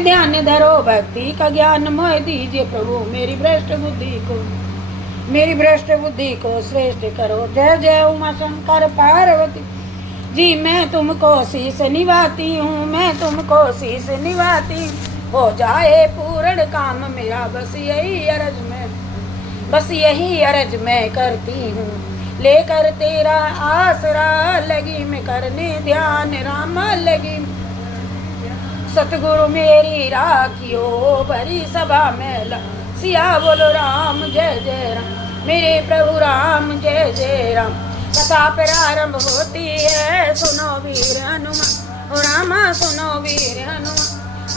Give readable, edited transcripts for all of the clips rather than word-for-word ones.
ध्यान धरो भक्ति का ज्ञान मोह दीजिए प्रभु, मेरी भ्रष्ट बुद्धि को श्रेष्ठ करो। जय जय उमा शंकर पार्वती जी, मैं तुमको शीश निभाती हूँ, मैं तुमको शीश निभाती। हो जाए पूर्ण काम मेरा, बस यही अरज मैं करती हूँ। लेकर तेरा आसरा लगी मैं करने ध्यान, राम लगी सतगुरु मेरी राखियो भरी सभा में। सिया बोलो राम जय जय राम, मेरे प्रभु राम जय जय राम। कथा प्रारंभ होती है, सुनो वीर हनुमान, ओ रामा सुनो वीर हनुमान।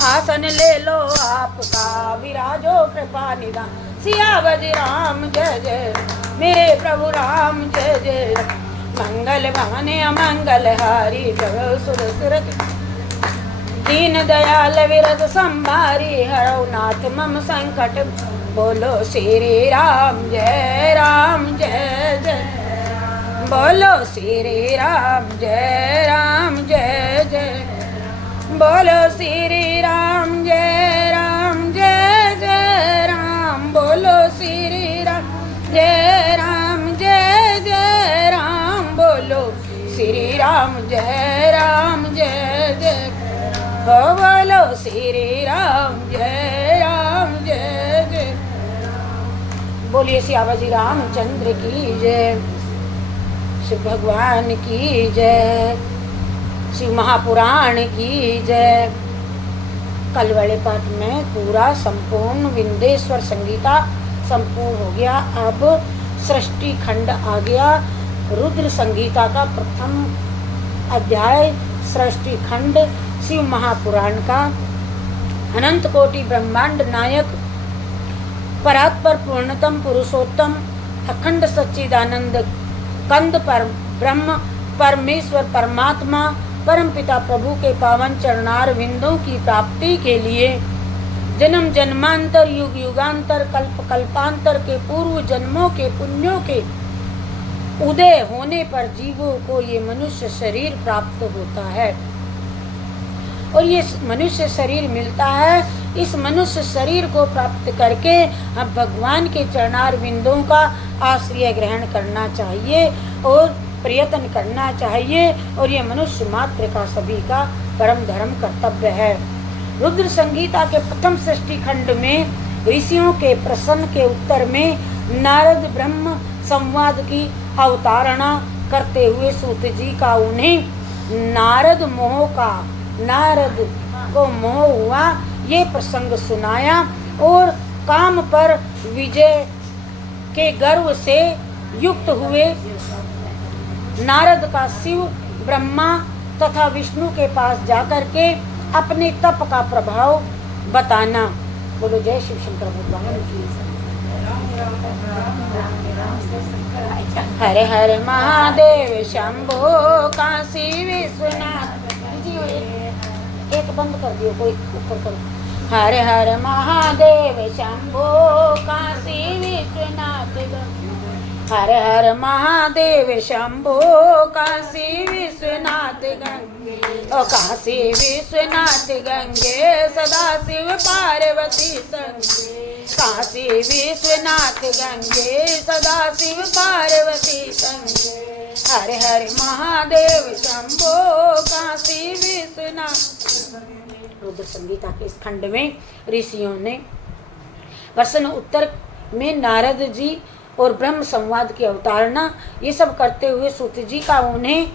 आसन ले लो आपका, विराजो कृपा निधान। सिया बज राम जय जय, मेरे प्रभु राम जय जय। मंगल भाने अमंगल हारी, प्रभु सुर सुरत दीन दयाल विरत संभारी। हरौ नाथ मम संकट, बोलो श्री राम जय जय। बोलो श्री राम जय जय। बोलो श्री राम जय जय राम। बोलो श्री राम जय जय राम। बोलो श्री राम जय जय। हो बोलो श्री राम जय जय। बोलिए सियाबाजी रामचंद्र की जय, शिव भगवान की जय, शिव महापुराण की जय। कल वाले पाठ में पूरा संपूर्ण विंध्येश्वर संगीता संपूर्ण हो गया। अब सृष्टि खंड आ गया। रुद्र संगीता का प्रथम अध्याय सृष्टि खंड शिव महापुराण का। अनंत कोटि ब्रह्मांड नायक परात्पर पूर्णतम पुरुषोत्तम अखंड सच्चिदानंद कंद पर ब्रह्म परमेश्वर परमात्मा परमपिता प्रभु के पावन चरणार विंदों की प्राप्ति के लिए जन्म जन्मांतर युग युगांतर कल्प कल्पांतर के पूर्व जन्मों के पुण्यों के उदय होने पर जीवों को ये मनुष्य शरीर प्राप्त होता है और ये मनुष्य शरीर मिलता है। इस मनुष्य शरीर को प्राप्त करके हम भगवान के चरणार बिंदुओं का आश्रय ग्रहण करना चाहिए और प्रयत्न करना चाहिए और ये मनुष्य मात्र का सभी का परम धर्म कर्तव्य है। रुद्र संगीता के प्रथम सृष्टि खंड में ऋषियों के प्रश्न के उत्तर में नारद ब्रह्म संवाद की अवतारणा करते हुए सूत जी का उन्हें नारद को मोह हुआ ये प्रसंग सुनाया और काम पर विजय के गर्व से युक्त हुए नारद का शिव ब्रह्मा तथा विष्णु के पास जाकर के अपने तप का प्रभाव बताना। बोलो जय शिव शंकर भगवान की। हरे हरे महादेव शंभो काशी विश्वनाथ। एक बंद कर दियो, कोई ऊपर कर। हरे हरे महादेव शंभो काशी विश्वनाथ। हरे हरे महादेव शंभो काशी विश्वनाथ गंगे, ओ काशी विश्वनाथ गंगे सदा शिव पार्वती संगे। काशी विश्वनाथ गंगे सदा शिव पार्वती संगे। हरे हरे महादेव शंभो काशी विश्वनाथ। रुद्र संगीता के इस खंड में ऋषियों ने प्रश्न उत्तर में नारद जी और ब्रह्म संवाद की अवतारणा ये सब करते हुए सूत जी का उन्हें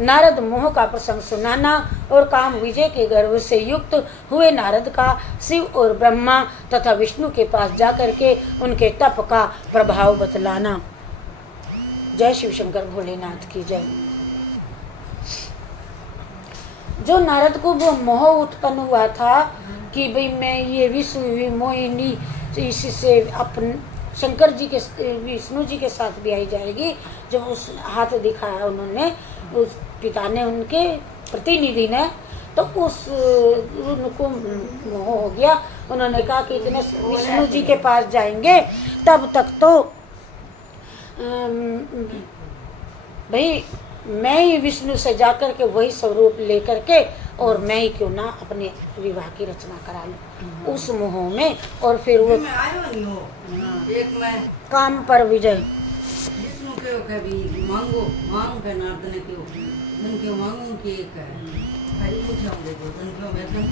नारद मोह का प्रसंग सुनाना और काम विजय के गर्व से युक्त हुए नारद का शिव और ब्रह्मा तथा विष्णु के पास जाकर के उनके तप का प्रभाव बतलाना। जय शिव शंकर भोलेनाथ की जय। जो नारद को वो मोह उत्पन्न हुआ था कि भाई मैं ये विश्व विमोहिनी इससे अपन शंकर जी के विष्णु जी के साथ भी आई जाएगी। जब उस हाथ दिखाया उन्होंने, उस पिता ने उनके प्रतिनिधि ने, तो उस उनको मोह हो गया। उन्होंने कहा कि इतने विष्णु जी के पास जाएंगे तब तक तो भाई मैं ही विष्णु से जाकर के वही स्वरूप लेकर के और मैं ही क्यों ना अपने विवाह की रचना करा लूं उस मोह में। और फिर वो एक मैं काम पर विजय विष्णु के कभी मांगो मांग के नार्दने के धन के मांगो के एक है हरि पूछाऊंगे तो धन के मैं धन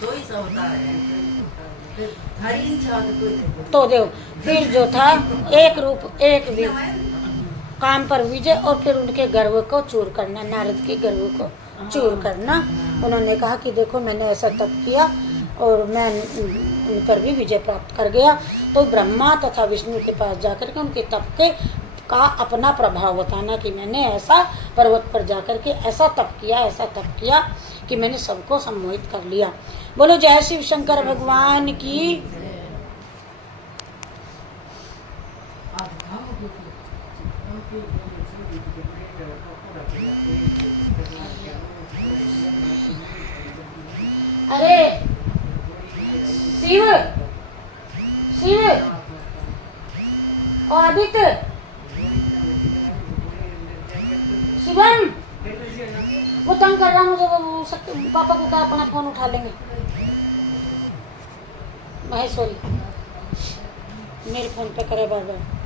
तो ही सब होता है हरि इच्छा तो कोई तो देखो फिर जो था एक रूप एक काम पर विजय और फिर उनके गर्व को चूर करना, नारद के गर्व को चूर करना। उन्होंने कहा कि देखो मैंने ऐसा तप किया और मैं उन पर भी विजय प्राप्त कर गया। तो ब्रह्मा तथा विष्णु के पास जाकर के उनके तप के का अपना प्रभाव बताना कि मैंने ऐसा पर्वत पर जाकर के ऐसा तप किया कि मैंने सबको सम्मोहित कर लिया। बोलो जय शिव शंकर भगवान की। अरे शिव शिव और आदित्य शिवम वो तंग कर रहा मुझे, वो पापा को कहा अपना फोन उठा लेंगे। महेश्वरी मेरे फोन पे करे बार बार।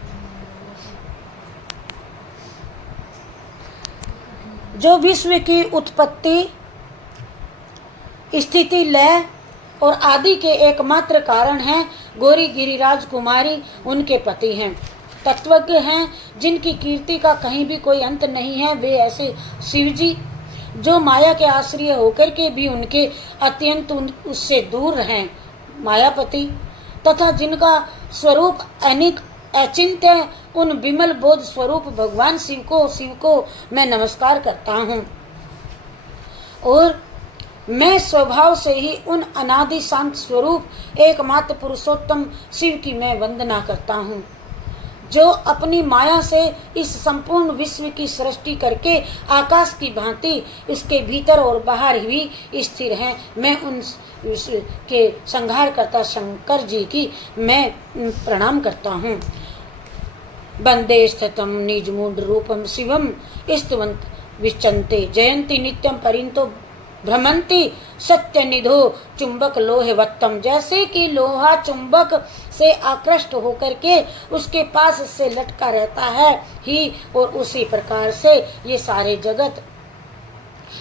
जो विश्व की उत्पत्ति स्थिति लय और आदि के एकमात्र कारण हैं, गौरी गिरिराज कुमारी उनके पति हैं, तत्वज्ञ हैं जिनकी कीर्ति का कहीं भी कोई अंत नहीं है। वे ऐसे शिवजी जो माया के आश्रय होकर के भी उनके अत्यंत उससे दूर हैं, मायापति, तथा जिनका स्वरूप अनेक अचिंत्य उन विमल बोध स्वरूप भगवान शिव को मैं नमस्कार करता हूँ। और मैं स्वभाव से ही उन अनादि शांत स्वरूप एकमात्र पुरुषोत्तम शिव की मैं वंदना करता हूँ, जो अपनी माया से इस संपूर्ण विश्व की सृष्टि करके आकाश की भांति इसके भीतर और बाहर ही स्थिर हैं। मैं उन के संहार करता शंकर जी की मैं प्रणाम करता हूँ। वंदे स्थितम निज मूड रूपम शिवम स्तवंत विचंते जयंती नित्यम परिंतो भ्रमंती सत्य निधो चुंबक लोहवत्तम। जैसे कि लोहा चुंबक से आकृष्ट होकर के उसके पास से लटका रहता है ही, और उसी प्रकार से ये सारे जगत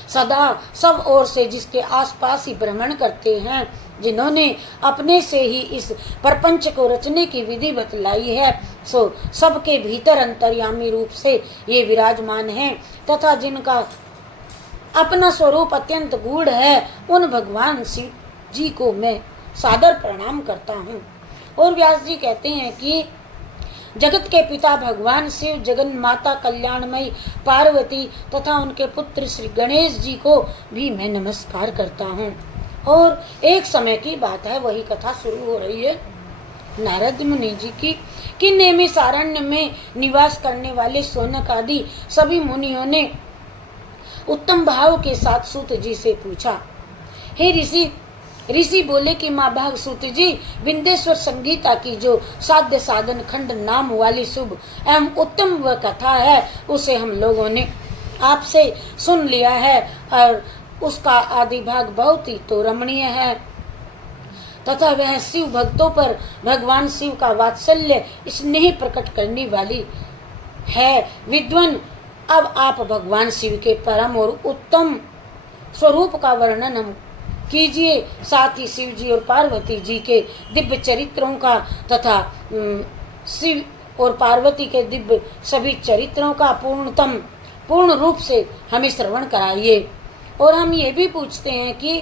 सदा सब ओर से जिसके आसपास ही भ्रमण करते हैं, जिन्होंने अपने से ही इस प्रपंच को रचने की विधि बतलाई है, सो सबके भीतर अंतर्यामी रूप से ये विराजमान हैं, तथा जिनका अपना स्वरूप अत्यंत गूढ़ है, उन भगवान शिव जी को मैं सादर प्रणाम करता हूँ। और व्यास जी कहते हैं कि जगत के पिता भगवान शिव, जगन माता कल्याणमयी पार्वती तथा उनके पुत्र श्री गणेश जी को भी मैं नमस्कार करता हूँ। और एक समय की बात है, वही कथा शुरू हो रही है नारद मुनि जी की, कि नैमिषारण्य में निवास करने वाले शौनक आदि सभी मुनियों ने उत्तम भाव के साथ सूत जी से पूछा, हे ऋषि बोले कि माँ भाग सूत जी, विंदेश्वर संगीता की जो साध्य साधन खंड नाम वाली शुभ एवं उत्तम वह कथा है, उसे हम लोगों ने आपसे सुन लिया है और उसका आदि भाग बहुत ही तो रमणीय है, तथा वह शिव भक्तों पर भगवान शिव का वात्सल्य स्नेह प्रकट करने वाली है। विद्वान, अब आप भगवान शिव के परम और उत्तम स्वरूप का वर्णन हम कीजिए, साथ ही शिव जी और पार्वती जी के दिव्य चरित्रों का तथा शिव और पार्वती के दिव्य सभी चरित्रों का पूर्ण रूप से हमें श्रवण कराइए। और हम ये भी पूछते हैं कि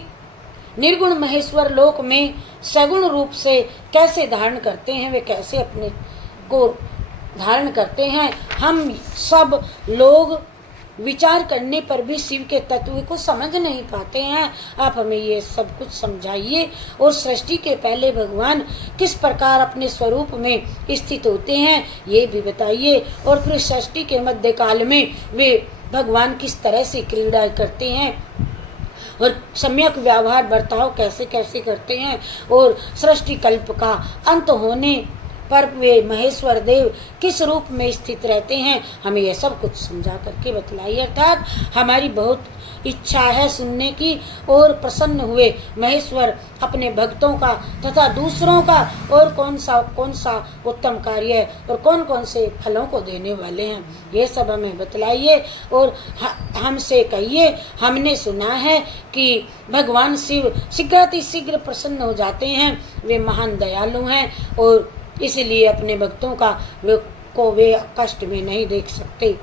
निर्गुण महेश्वर लोक में सगुण रूप से कैसे धारण करते हैं, वे कैसे अपने को धारण करते हैं। हम सब लोग विचार करने पर भी शिव के तत्व को समझ नहीं पाते हैं। आप हमें ये सब कुछ समझाइए और सृष्टि के पहले भगवान किस प्रकार अपने स्वरूप में स्थित होते हैं ये भी बताइए, और फिर सृष्टि के मध्य काल में वे भगवान किस तरह से क्रीड़ा करते हैं और सम्यक व्यवहार बर्ताव कैसे कैसे करते हैं, और सृष्टि कल्प का अंत होने पर वे महेश्वर देव किस रूप में स्थित रहते हैं, हमें यह सब कुछ समझा करके बतलाइए। अर्थात हमारी बहुत इच्छा है सुनने की, और प्रसन्न हुए महेश्वर अपने भक्तों का तथा दूसरों का और कौन सा उत्तम कार्य है और कौन कौन से फलों को देने वाले हैं, ये सब हमें बतलाइए और हमसे कहिए। हमने सुना है कि भगवान शिव शीघ्रातिशीघ्र प्रसन्न हो जाते हैं, वे महान दयालु हैं और इसलिए अपने भक्तों वे कष्ट में नहीं देख सकते।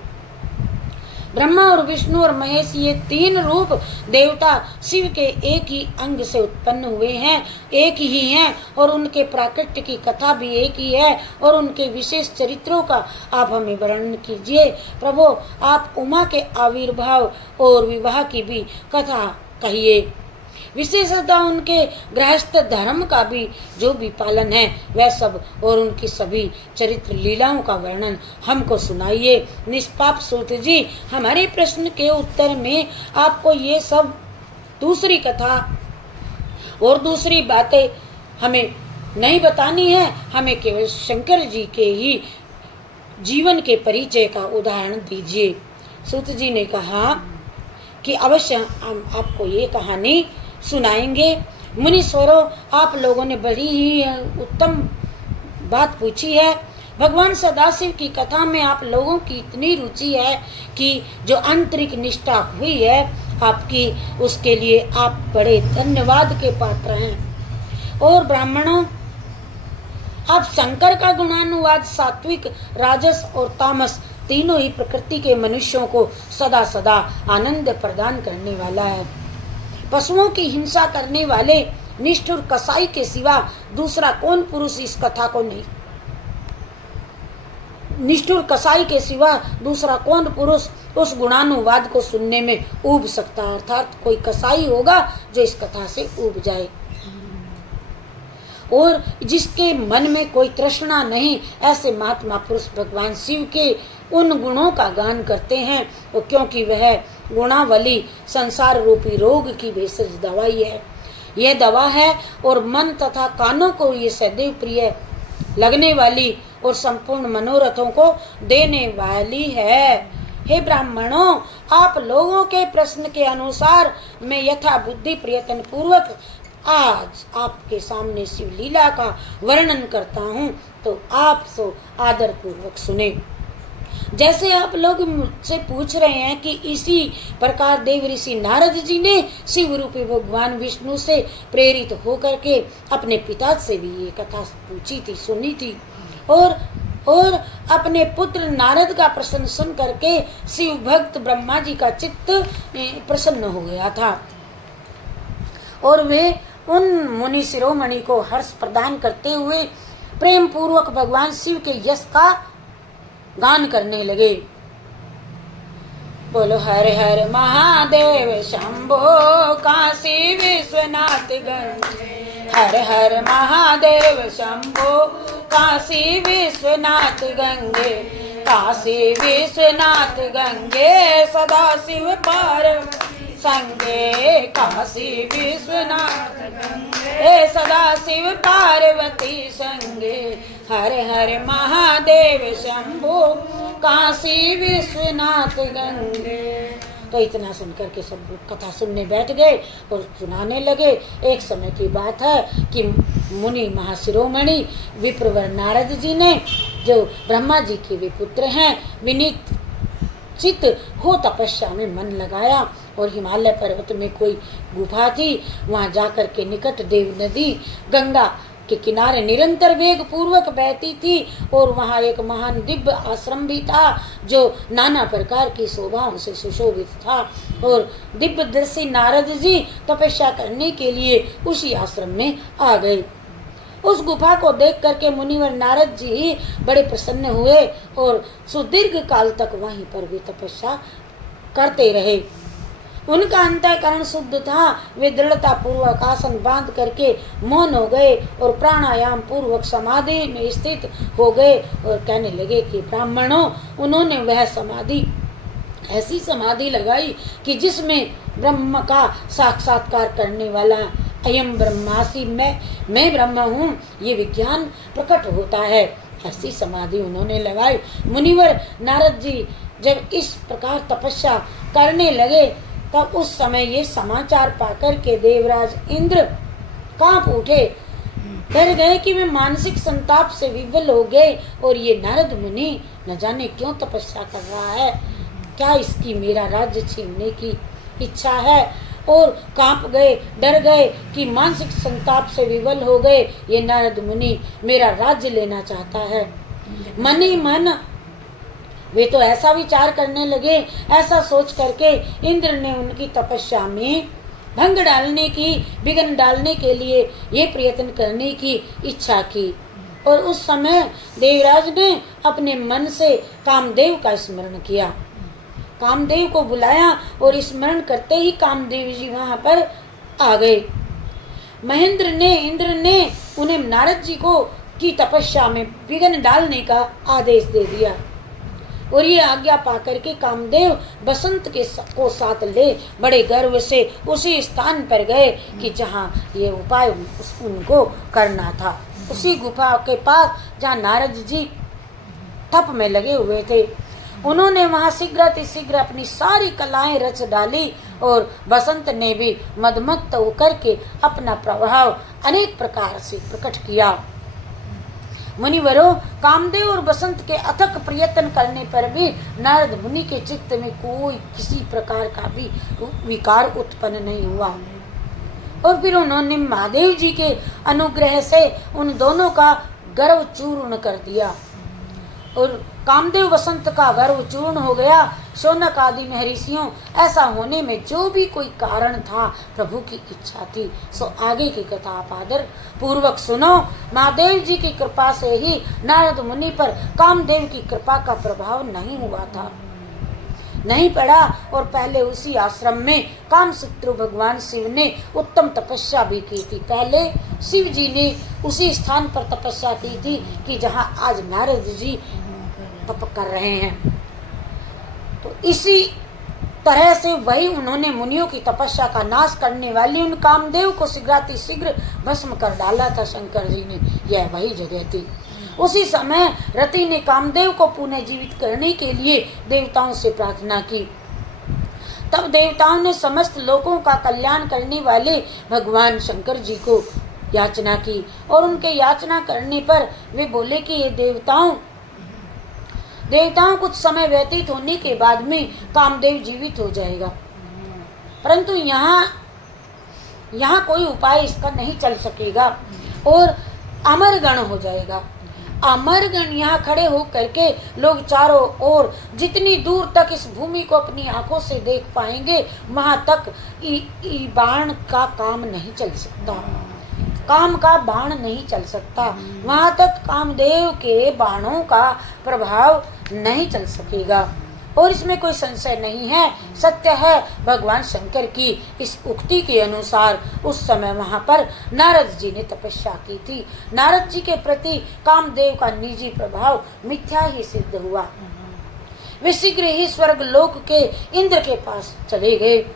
ब्रह्मा और विष्णु और महेश ये तीन रूप देवता शिव के एक ही अंग से उत्पन्न हुए हैं, एक ही हैं, और उनके प्राकट्य की कथा भी एक ही है और उनके विशेष चरित्रों का आप हमें वर्णन कीजिए। प्रभु, आप उमा के आविर्भाव और विवाह की भी कथा कहिए, विशेषतः उनके गृहस्थ धर्म का भी जो भी पालन है वह सब, और उनकी सभी चरित्र लीलाओं का वर्णन हमको सुनाइए। निष्पाप सूत जी, हमारे प्रश्न के उत्तर में आपको ये सब दूसरी कथा और दूसरी बातें हमें नहीं बतानी है, हमें केवल शंकर जी के ही जीवन के परिचय का उदाहरण दीजिए। सूत जी ने कहा कि अवश्य हम आपको ये कहानी सुनाएंगे। मुनीश्वरों, आप लोगों ने बड़ी ही उत्तम बात पूछी है। भगवान सदाशिव की कथा में आप लोगों की इतनी रुचि है कि जो आंतरिक निष्ठा हुई है आपकी, उसके लिए आप बड़े धन्यवाद के पात्र हैं। और ब्राह्मणों, आप शंकर का गुणानुवाद सात्विक, राजस और तामस तीनों ही प्रकृति के मनुष्यों को सदा सदा आनंद प्रदान करने वाला है। पशुओं की हिंसा करने वाले निष्ठुर कसाई के सिवा दूसरा कौन पुरुष इस कथा को नहीं, निष्ठुर कसाई के सिवा दूसरा कौन पुरुष उस गुणानुवाद को सुनने में ऊब सकता है। अर्थात कोई कसाई होगा जो इस कथा से ऊब जाए और जिसके मन में कोई तृष्णा नहीं, ऐसे महात्मा पुरुष भगवान शिव के उन गुणों का गान करते हैं, और क्योंकि वह गुणावली संसार रूपी रोग की भेषज दवाई है। यह दवा है और मन तथा कानों को ये सदैव प्रिय लगने वाली और संपूर्ण मनोरथों को देने वाली है। हे ब्राह्मणों, आप लोगों के प्रश्न के अनुसार मैं यथा बुद्धि प्रयत्न पूर्वक आज आपके सामने शिव लीला का वर्णन करता हूँ, तो आप सो आदर पूर्वक सुने। जैसे आप लोग मुझसे पूछ रहे हैं कि इसी प्रकार देव ऋषि नारद जी ने शिव रूपी भगवान विष्णु से प्रेरित होकर के अपने पिता से भी ये कथा पूछी थी, सुनी थी, और अपने पुत्र नारद का प्रश्न सुन करके शिव भक्त ब्रह्मा जी का चित्त प्रसन्न हो गया था और वे उन मुनि शिरोमणि को हर्ष प्रदान करते हुए प्रेम पूर्वक भगवान शिव के यश का गान करने लगे। बोलो हर हर महादेव शंभो काशी विश्वनाथ गंगे, हर हर महादेव शंभो काशी विश्वनाथ गंगे, काशी विश्वनाथ गंगे सदा शिव पार्वती संगे, काशी विश्वनाथ गंगे सदा शिव पार्वती संगे, हर हर महादेव शंभो काशी विश्वनाथ गंगे। तो इतना सुनकर के सब कथा सुनने बैठ गए और सुनाने लगे। एक समय की बात है कि मुनि महाशिरोमणि विप्रवर नारद जी ने, जो ब्रह्मा जी के वे पुत्र हैं, विनीत चित हो तपस्या में मन लगाया और हिमालय पर्वत में कोई गुफा थी, वहां जाकर के निकट देव नदी गंगा के किनारे निरंतर वेग पूर्वक बहती थी और वहाँ एक महान दिव्य आश्रम भी था जो नाना प्रकार की शोभाओं से सुशोभित था। और दिव्य दर्शी नारद जी तपस्या करने के लिए उसी आश्रम में आ गए। उस गुफा को देख करके मुनिवर नारद जी बड़े प्रसन्न हुए और सुदीर्घ काल तक वहीं पर भी तपस्या करते रहे। उनका अंतःकरण शुद्ध था। वे दृढ़ता पूर्वक आसन बांध करके मौन हो गए और प्राणायाम पूर्वक समाधि में स्थित हो गए और कहने लगे कि ब्राह्मणों, उन्होंने वह समाधि ऐसी समाधि लगाई कि जिसमें ब्रह्म का साक्षात्कार करने वाला अयम ब्रह्मासि, मैं ब्रह्म हूँ, ये विज्ञान प्रकट होता है। ऐसी समाधि उन्होंने लगाई। मुनिवर नारद जी जब इस प्रकार तपस्या करने लगे तब उस समय ये समाचार पाकर के देवराज इंद्र कांप उठे, डर गए कि वे मानसिक संताप से विवल हो गए और ये नारद मुनि न जाने क्यों तपस्या कर रहा है, क्या इसकी मेरा राज्य छीनने की इच्छा है। और कांप गए, डर गए कि मानसिक संताप से विवल हो गए, ये नारद मुनि मेरा राज्य लेना चाहता है। मन ही मन वे तो ऐसा विचार करने लगे, ऐसा सोच करके इंद्र ने उनकी तपस्या में भंग डालने की, विघ्न डालने के लिए ये प्रयत्न करने की इच्छा की। और उस समय देवराज ने अपने मन से कामदेव का स्मरण किया, कामदेव को बुलाया और स्मरण करते ही कामदेव जी वहां पर आ गए। इंद्र ने उन्हें नारद जी को की तपस्या में विघ्न डालने का आदेश दे दिया और ये आज्ञा पाकर के कामदेव बसंत को साथ ले बड़े गर्व से उसी स्थान पर गए कि जहाँ ये उपाय उनको करना था। उसी गुफा के पास जहाँ नारद जी तप में लगे हुए थे, उन्होंने वहां शीघ्र अपनी सारी कलाएं रच डाली और बसंत ने भी मदमस्त होकर के अपना प्रभाव अनेक प्रकार से प्रकट किया। मुनिवरों, कामदेव और बसंत के अथक प्रयत्न करने पर भी नारद मुनि के चित्त में कोई किसी प्रकार का भी विकार उत्पन्न नहीं हुआ। और फिर उन्होंने महादेव जी के अनुग्रह से उन दोनों का गर्व चूर्ण कर दिया और कामदेव बसंत का गर्व चूर्ण हो गया। शौनक आदि महर्षियों, ऐसा होने में जो भी कोई कारण था, प्रभु की इच्छा थी। सो आगे की कथा आप आदर पूर्वक सुनो। महादेव जी की कृपा से ही नारद मुनि पर कामदेव की कृपा का प्रभाव नहीं हुआ था, नहीं पड़ा। और पहले उसी आश्रम में कामसूत्र भगवान शिव ने उत्तम तपस्या भी की थी। पहले शिव जी ने उसी स्थान पर तपस्या की थी कि जहाँ आज नारद जी तप कर रहे हैं। तो इसी तरह से वही उन्होंने मुनियों की तपस्या का नाश करने वाली उन कामदेव को शीघ्र भस्म कर डाला था शंकर जी ने। यह वही जगह थी। उसी समय रति ने कामदेव को पुनः जीवित करने के लिए देवताओं से प्रार्थना की। तब देवताओं ने समस्त लोगों का कल्याण करने वाले भगवान शंकर जी को याचना की और उनके याचना करने पर वे बोले कि ये देवताओं कुछ समय व्यतीत होने के बाद में कामदेव जीवित हो जाएगा, परंतु यहाँ कोई उपाय इसका नहीं चल सकेगा और अमरगण हो जाएगा। अमरगण यहाँ खड़े हो करके लोग चारों ओर जितनी दूर तक इस भूमि को अपनी आंखों से देख पाएंगे, वहां तक बाण का काम नहीं चल सकता, काम का बाण नहीं चल सकता, वहां तक कामदेव के बाणों का प्रभाव नहीं चल सकेगा। और इसमें कोई संशय नहीं है, सत्य है भगवान शंकर की इस उक्ति के अनुसार उस समय वहां पर नारद जी ने तपस्या की थी। नारद जी के प्रति कामदेव का निजी प्रभाव मिथ्या ही सिद्ध हुआ। वे शीघ्र ही स्वर्ग लोक के इंद्र के पास चले गए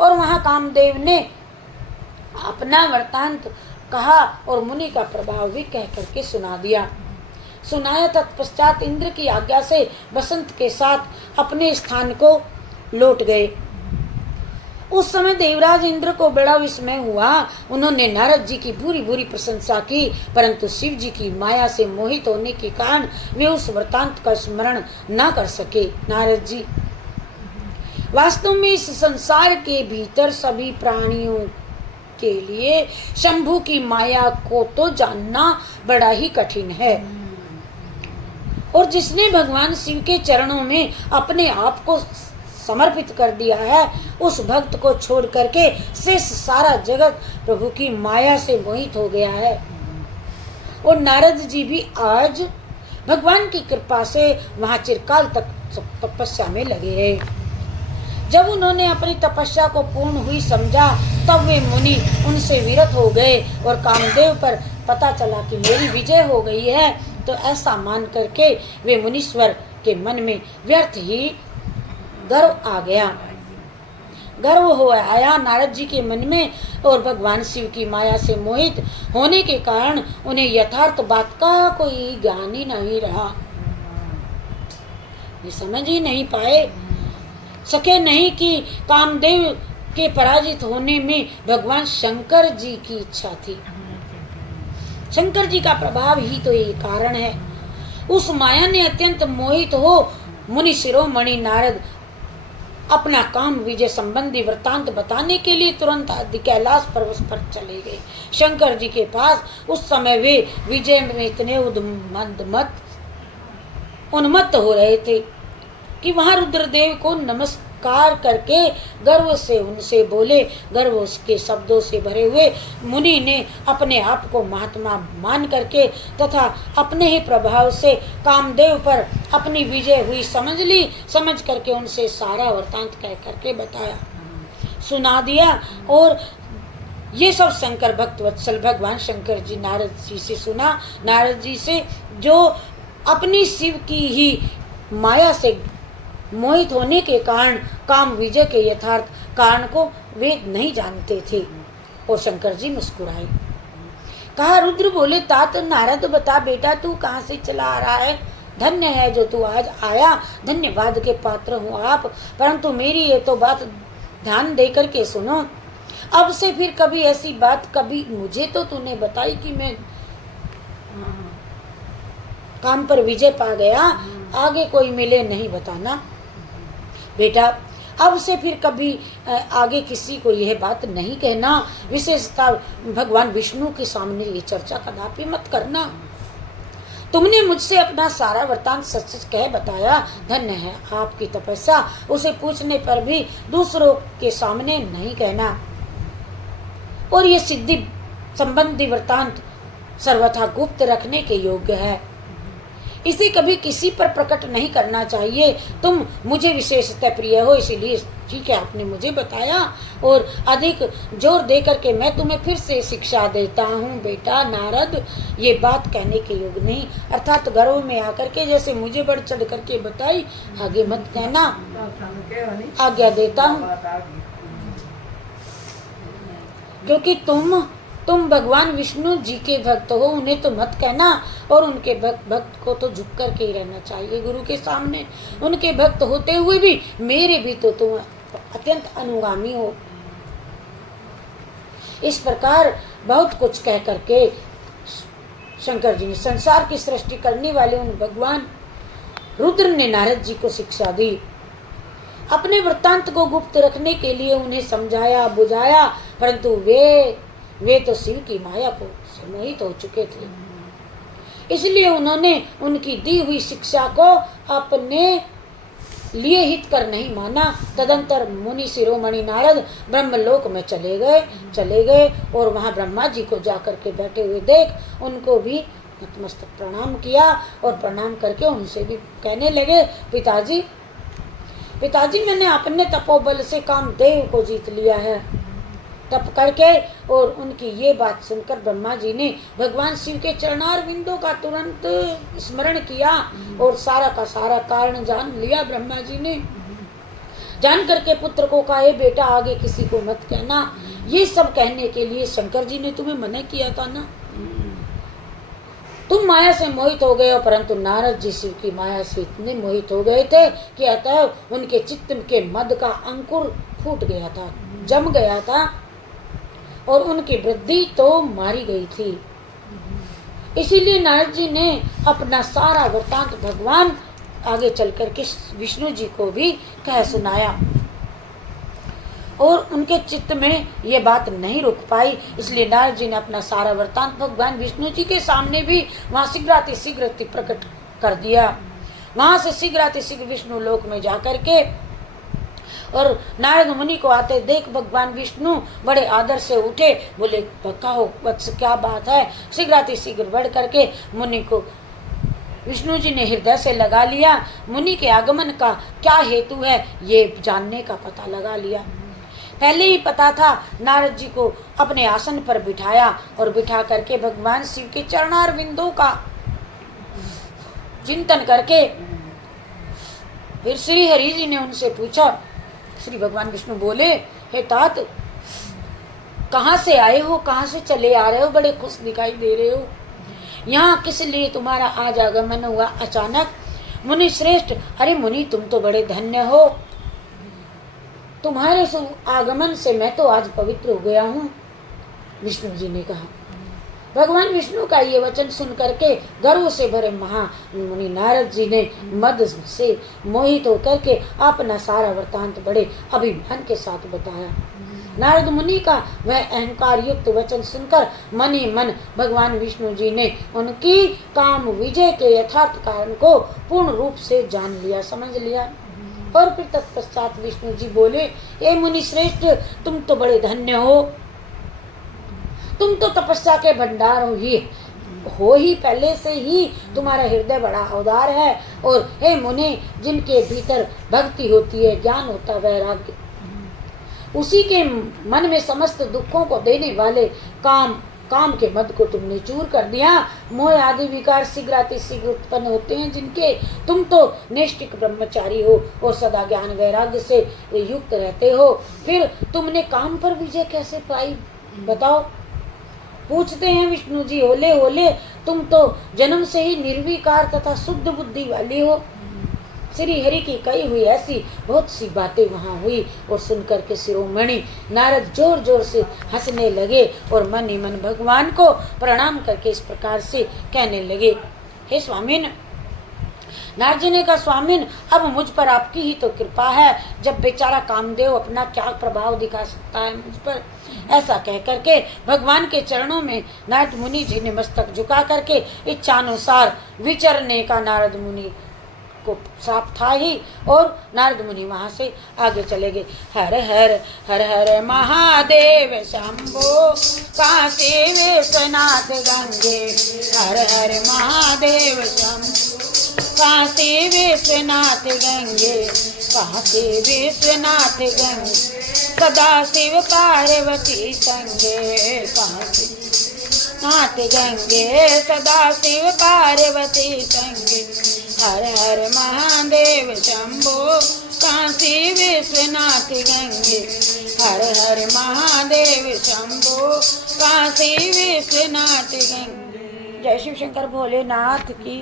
और वहां कामदेव ने अपना वृत्तांत कहा और मुनि का प्रभाव भी कह करके सुनाया। तत्पश्चात इंद्र की आज्ञा से बसंत के साथ अपने स्थान को लौट गए। उस समय देवराज इंद्र को बड़ा विस्मय हुआ। उन्होंने नारद जी की बुरी प्रशंसा की, परंतु शिव जी की माया से मोहित होने के कारण वे उस वृत्तांत का स्मरण न कर सके। नारद जी, वास्तव में इस संसार के भीतर सभी प्राणियों के लिए शंभु की माया को तो जानना बड़ा ही कठिन है, और जिसने भगवान शिव के चरणों में अपने आप को समर्पित कर दिया है, उस भक्त को छोड़ करके शेष सारा जगत प्रभु की माया से मोहित हो गया है। और नारद जी भी आज भगवान की कृपा से वहां चिरकाल तक तपस्या में लगे रहे। जब उन्होंने अपनी तपस्या को पूर्ण हुई समझा, तब वे मुनि उनसे विरत हो गए और कामदेव पर पता चला कि मेरी विजय हो गई है, तो ऐसा मान करके वे मुनीश्वर के मन में व्यर्थ ही गर्व आ गया। गर्व हो आया नारद जी के मन में और भगवान शिव की माया से मोहित होने के कारण उन्हें यथार्थ बात का कोई ज्ञान ही नहीं रहा। ये समझ ही नहीं पाए सके नहीं कि कामदेव के पराजित होने में भगवान शंकर जी की इच्छा थी। शंकर जी का प्रभाव ही तो ये कारण है। उस माया ने अत्यंत मोहित हो मुनि शिरोमणि नारद अपना काम विजय संबंधी वृत्तांत बताने के लिए तुरंत आदि कैलाश पर्वत पर चले गए। शंकर जी के पास उस समय वे विजय में इतने उन्मत्त हो रहे थे कि वहां रुद्रदेव को नमस्कार करके गर्व से उनसे बोले। गर्व के शब्दों से भरे हुए मुनि ने अपने आप को महात्मा मान करके तथा अपने ही प्रभाव से कामदेव पर अपनी विजय हुई समझ ली। समझ करके उनसे सारा वृत्तांत कह करके बताया, सुना दिया। और ये सब शंकर भक्त वत्सल भगवान शंकर जी नारद जी से सुना। नारद जी से जो अपनी शिव की ही माया से मोहित होने के कारण काम विजय के यथार्थ कारण को वे नहीं जानते थे। और शंकर जी मुस्कुराए, कहा रुद्र बोले तात नारद बता बेटा तू कहाँ से चला आ रहा है। धन्य है जो तू आज आया, धन्यवाद के पात्र हूँ आप, परंतु मेरी ये तो बात ध्यान दे करके सुनो। अब से फिर कभी ऐसी बात कभी मुझे तो तूने बताई कि मैं काम पर विजय पा गया, आगे कोई मिले नहीं बताना बेटा। अब से फिर कभी आगे किसी को यह बात नहीं कहना, विशेषता भगवान विष्णु के सामने ये चर्चा कदापि मत करना। तुमने मुझसे अपना सारा वृत्तांत सच सच कह बताया, धन्य है आपकी तपस्या। उसे पूछने पर भी दूसरों के सामने नहीं कहना। और ये सिद्धि संबंधी वृत्तांत सर्वथा गुप्त रखने के योग्य है, इसे कभी किसी पर प्रकट नहीं करना चाहिए। तुम मुझे विशेषतः प्रिय हो, इसीलिए ठीक है आपने मुझे बताया। और अधिक जोर दे करके मैं तुम्हें फिर से शिक्षा देता हूँ बेटा नारद, ये बात कहने के योग्य नहीं, अर्थात गर्व में आकर के जैसे मुझे बढ़ चढ़ करके बताई, आगे मत कहना, आज्ञा देता हूँ। क्योंकि तुम भगवान विष्णु जी के भक्त हो, उन्हें तो मत कहना। और उनके भक्त को तो झुक कर के ही रहना चाहिए गुरु के सामने। उनके भक्त होते हुए भी मेरे भी तो तुम अत्यंत अनुगामी हो। इस प्रकार बहुत कुछ कह करके शंकर जी ने संसार की सृष्टि करने वाले उन भगवान रुद्र ने नारद जी को शिक्षा दी। अपने वृत्तांत को गुप्त रखने के लिए उन्हें समझाया बुझाया, परंतु वे तो शिव की माया को मोहित हो चुके थे। इसलिए उन्होंने उनकी दी हुई शिक्षा को अपने लिए हित कर नहीं माना। तदंतर मुनि शिरोमणि नारद ब्रह्मलोक में चले गए और वहां ब्रह्मा जी को जाकर के बैठे हुए देख उनको भी नतमस्तक प्रणाम किया। और प्रणाम करके उनसे भी कहने लगे, पिताजी मैंने अपने तपोबल से कामदेव को जीत लिया है। तप करके और उनकी ये बात सुनकर ब्रह्मा जी ने भगवान शिव के चरणार बिंदु का तुरंत स्मरण किया और सारा का सारा कारण जान लिया। ब्रह्मा जी ने जान करके पुत्र को कहा, बेटा आगे किसी को मत कहना। ये सब कहने के लिए शंकर जी ने तुम्हें मना किया था ना। तुम माया से मोहित हो गए हो, परंतु नारद जी शिव की माया से इतने मोहित हो गए थे कि अतः उनके चित्त के मद का अंकुर फूट गया था, जम गया था और उनकी वृद्धि तो मारी गई थी। इसीलिए नारद जी ने अपना सारा वृत्तांत भगवान आगे चल कर के विष्णु जी को भी कह सुनाया। और उनके चित्त में ये बात नहीं रुक पाई, इसलिए नारद जी ने अपना सारा वृत्तांत भगवान विष्णु जी के सामने भी वहाँ शीघ्र प्रकट कर दिया। वहाँ से शीघ्र विष्णु लोक में जाकर के और नारद मुनि को आते देख भगवान विष्णु बड़े आदर से उठे, बोले कहो वत्स क्या बात है। शीघ्र बढ़ करके मुनि को विष्णु जी ने हृदय से लगा लिया। मुनि के आगमन का क्या हेतु है ये जानने का पता लगा लिया। पहले ही पता था। नारद जी को अपने आसन पर बिठाया और बिठा करके भगवान शिव के चरणार बिंदु का चिंतन करके फिर श्री हरि जी ने उनसे पूछा, श्री भगवान विष्णु बोले, हे तात, कहाँ से आए हो, कहाँ से चले आ रहे हो, बड़े खुश दिखाई दे रहे हो, यहाँ किस लिए तुम्हारा आज आगमन हुआ अचानक। मुनि श्रेष्ठ, अरे मुनि तुम तो बड़े धन्य हो, तुम्हारे आगमन से मैं तो आज पवित्र हो गया हूँ। विष्णु जी ने कहा। भगवान विष्णु का ये वचन सुन करके गर्व से भरे मुनि नारद जी ने मद से मोहित होकर के अपना सारा वृतांत बड़े अभिमान के साथ बताया। नारद मुनि का वह अहंकार युक्त वचन सुनकर मन ही मन भगवान विष्णु जी ने उनकी काम विजय के यथार्थ कारण को पूर्ण रूप से जान लिया, समझ लिया। और फिर तत्पश्चात विष्णु जी बोले, ए मुनि श्रेष्ठ, तुम तो बड़े धन्य हो, तुम तो तपस्या के भंडार हो ही पहले से ही तुम्हारा हृदय बड़ा उदार है। और हे मुनि, जिनके भीतर भक्ति होती है, ज्ञान होता है, वैराग्य, उसी के मन में समस्त दुखों को देने वाले काम के मद को तुमने चूर कर दिया। मोह आदि विकार शीघ्र उत्पन्न होते हैं जिनके, तुम तो नैष्ठिक ब्रह्मचारी हो और सदा ज्ञान वैराग्य से युक्त रहते हो, फिर तुमने काम पर विजय कैसे पाई, बताओ। पूछते हैं विष्णु जी, होले होले, तुम तो जन्म से ही निर्विकार तथा शुद्ध बुद्धि वाली हो। श्री हरि की कही हुई ऐसी बहुत सी बातें वहाँ हुई और सुनकर के शिरोमणि नारद जोर जोर से हंसने लगे और मन ही मन भगवान को प्रणाम करके इस प्रकार से कहने लगे, हे स्वामिन। नारद जी ने कहा, स्वामिन, अब मुझ पर आपकी ही तो कृपा है, जब बेचारा कामदेव अपना क्या प्रभाव दिखा सकता है मुझ पर। ऐसा कह करके भगवान के चरणों में नारद मुनि जी ने मस्तक झुका करके इच्छानुसार विचरने का नारद मुनि को साफ था ही, और नारद मुनि वहां से आगे चले गए। हर हर हर हर महादेव शंभो काशी विश्वनाथ गंगे, हर हर महादेव शंभो काशी विश्वनाथ गंगे, काशी विश्वनाथ गंगे, सदा शिव पार्वती संगे, काशी नाथ गंगे, सदा शिव पार्वती संगे, हर हर महादेव शंभो काशी विश्वनाथ गंगे, हर हर महादेव शंभो काशी विश्वनाथ गंगे। जय शिव शंकर भोलेनाथ की।